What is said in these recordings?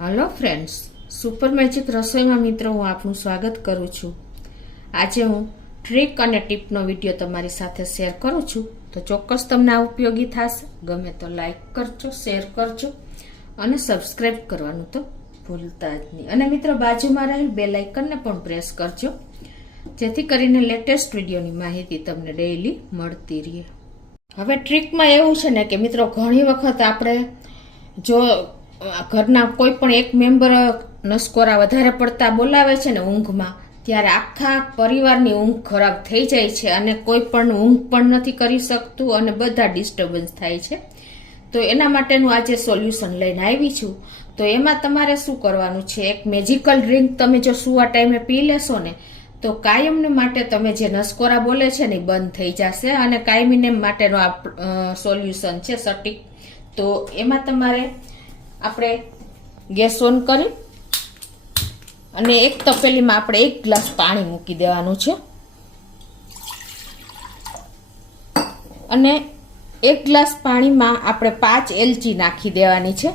Hello friends, super magic रसोई में मित्रों हूँ आपનું સ્વાગત કરું છું। આજે હું ટ્રીક અને ટીપનો વિડીયો તમારી સાથે શેર કરું છું, તો ચોક્કસ તમને આ ઉપયોગી થશે। ગમે તો લાઈક કરજો, શેર કરજો અને સબસ્ક્રાઇબ કરવાનું તો ભૂલતા જ નહીં। અને મિત્રો બાજુમાં રહેલ બેલ આઇકનને પણ પ્રેસ કરજો, જેથી કરીને લેટેસ્ટ વિડીયોની માહિતી તમને ડેઈલી મળતી રહે। હવે ટ્રીકમાં એવું છે ને કે મિત્રો ઘણી વખત આપણે જો ઘરના કોઈ પણ એક મેમ્બર નસકોરા વધારે પડતા બોલાવે છે ને ઊંઘમાં, ત્યારે આખા પરિવારની ઊંઘ ખરાબ થઈ જાય છે અને કોઈ પણ ઊંઘ પણ નથી કરી શકતું અને બધા ડિસ્ટર્બન્સ થાય છે। તો એના માટેનું આજે સોલ્યુશન લઈને આવી છું। તો એમાં તમારે શું કરવાનું છે, એક મેજિકલ ડ્રિંક તમે જો સુવા ટાઈમે પી લેશો ને તો કાયમને માટે તમે જે નસકોરા બોલે છે ને બંધ થઈ જશે અને કાયમીને માટેનું આ સોલ્યુશન છે સટીક। તો એમાં તમારે આપણે ગેસ ઓન કરી અને એક તપેલીમાં આપણે 1 ગ્લાસ પાણી મૂકી દેવાનું છે અને 1 ગ્લાસ પાણીમાં આપણે 5 એલચી નાખી દેવાની છે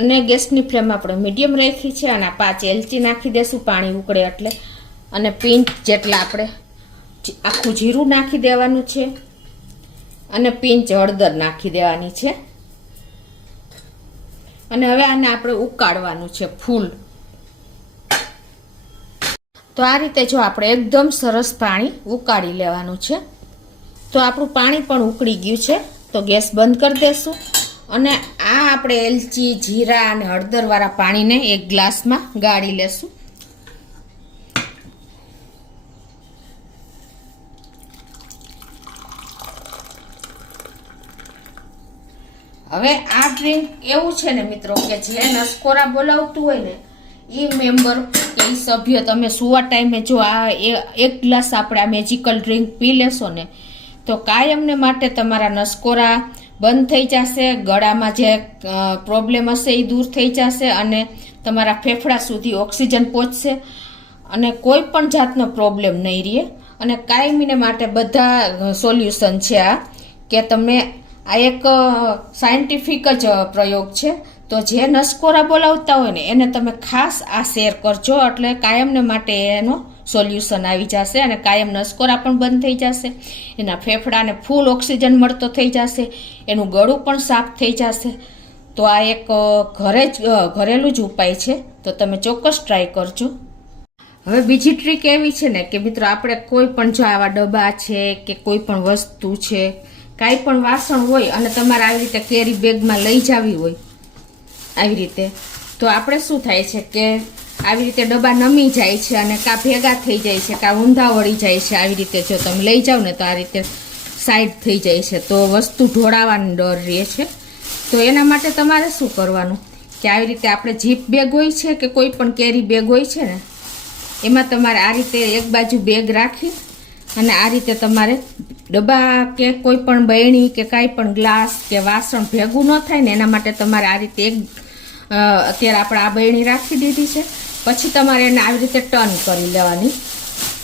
અને ગેસની ફ્લેમ આપણે મીડિયમ રાખી છે અને 5 એલચી નાખી દેશું પાણી ઉકળે એટલે। અને પિંચ જેટલા આપણે આખું જીરું નાખી દેવાનું છે અને પિંચ હળદર નાખી દેવાની છે અને હવે આને આપણે ઉકાળવાનું છે ફૂલ। તો આ રીતે જો આપણે એકદમ સરસ પાણી ઉકાળી લેવાનું છે। તો આપણું પાણી પણ ઉકળી ગયું છે, તો ગેસ બંધ કરી દેશું અને આ આપણે એલચી, જીરા અને હળદર વાળા પાણીને એક ગ્લાસમાં ગાળી લેશું। હવે આ ડ્રિંક એવું છે ને મિત્રો કે જે નસકોરા બોલાવતું હોય ને એ મેમ્બર કે એ સભ્ય તમે સુવા ટાઈમે જો આ 1 ગ્લાસ આપણે આ મેજિકલ ડ્રિંક પી લેશો ને તો કાયમને માટે તમારા નસકોરા બંધ થઈ જશે, ગળામાં જે પ્રોબ્લેમ હશે એ દૂર થઈ જશે અને તમારા ફેફડા સુધી ઓક્સિજન પહોંચશે અને કોઈ પણ જાતનો પ્રોબ્લેમ નહીં રહે। અને કાયમીને માટે બધા સોલ્યુશન છે આ, કે તમે આ એક સાયન્ટિફિક જ પ્રયોગ છે। તો જે નસકોરા બોલાવતા હોય ને એને તમે ખાસ આ શેર કરજો, એટલે કાયમને માટે એનો સોલ્યુશન આવી જશે અને કાયમ નસકોરા પણ બંધ થઈ જશે, એના ફેફડાને ફૂલ ઓક્સિજન મળતો થઈ જશે, એનું ગળું પણ સાફ થઈ જશે। તો આ એક ઘરેલું જ ઉપાય છે, તો તમે ચોક્કસ ટ્રાય કરજો। હવે બીજી ટ્રીક એવી છે ને કે મિત્રો આપણે કોઈ પણ જો આવા ડબ્બા છે કે કોઈ પણ વસ્તુ છે, કાંઈ પણ વાસણ હોય અને તમારે આવી રીતે કેરી બેગમાં લઈ જવી હોય આવી રીતે, તો આપણે શું થાય છે કે આવી રીતે ડબ્બા નમી જાય છે અને કાં ભેગા થઈ જાય છે, કાં ઊંધા વળી જાય છે। આવી રીતે જો તમે લઈ જાઓ ને તો આ રીતે સાઈડ થઈ જાય છે, તો વસ્તુ ઢોળાવાનો ડર રહે છે। તો એના માટે તમારે શું કરવાનું કે આવી રીતે આપણે જીપ બેગ હોય છે કે કોઈ પણ કેરી બેગ હોય છે ને એમાં તમારે આ રીતે એક બાજુ બેગ રાખી અને આ રીતે તમારે ડબ્બા કે કોઈ પણ બરણી કે કાંઈ પણ ગ્લાસ કે વાસણ ભેગું ન થાય ને એના માટે તમારે આ રીતે અત્યારે આપણે આ બરણી રાખી દીધી છે, પછી તમારે એને આવી રીતે ટર્ન કરી લેવાની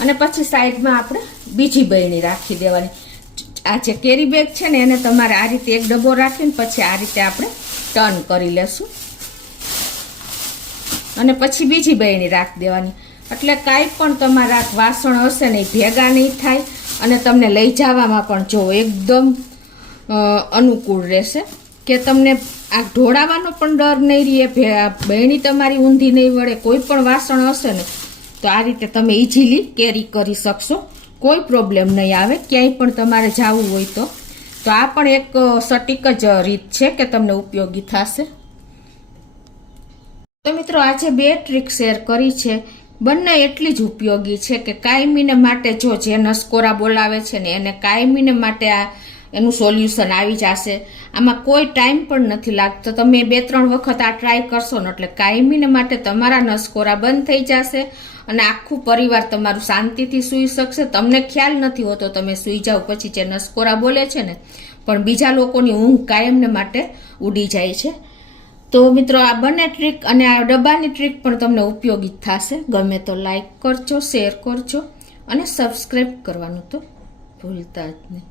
અને પછી સાઈડમાં આપણે બીજી બરણી રાખી દેવાની। આ જે કેરી બેગ છે ને એને તમારે આ રીતે એક ડબ્બો રાખીને પછી આ રીતે આપણે ટર્ન કરી લેશું અને પછી બીજી બરણી રાખી દેવાની, એટલે કાંઈ પણ તમારા વાસણ હશે ને એ ભેગા નહીં થાય અને તમને લઈ જવામાં પણ જો એકદમ અનુકૂળ રહેશે, કે તમને આ ઢોળાવાનો પણ ડર નહીં રહે, બહેણી તમારી ઊંધી નહીં વળે, કોઈ પણ વાસણ હશે ને તો આ રીતે તમે ઇઝીલી કેરી કરી શકશો, કોઈ પ્રોબ્લેમ નહીં આવે ક્યાંય પણ તમારે જવું હોય તો। તો આ પણ એક સટીક જ રીત છે કે તમને ઉપયોગી થશે। તો મિત્રો આજે 2 ટ્રીક શેર કરી છે, બંને એટલી જ ઉપયોગી છે કે કાયમીને માટે જો જે નસકોરા બોલાવે છે ને એને કાયમીને માટે આ એનું સોલ્યુશન આવી જશે। આમાં કોઈ ટાઈમ પણ નથી લાગતો, તમે 2-3 વખત આ ટ્રાય કરશો ને એટલે કાયમીને માટે તમારા નસકોરા બંધ થઈ જશે અને આખું પરિવાર તમારું શાંતિથી સૂઈ શકશે। તમને ખ્યાલ નથી હોતો, તમે સૂઈ જાઓ પછી જે નસકોરા બોલે છે ને પણ બીજા લોકોની ઊંઘ કાયમને માટે ઉડી જાય છે। તો મિત્રો આ બંને ટ્રીક અને આ ડબ્બાની ટ્રીક પણ તમને ઉપયોગી થશે। ગમે તો લાઈક કરજો, શેર કરજો અને સબસ્ક્રાઈબ કરવાનું તો ભૂલતા જ નહીં।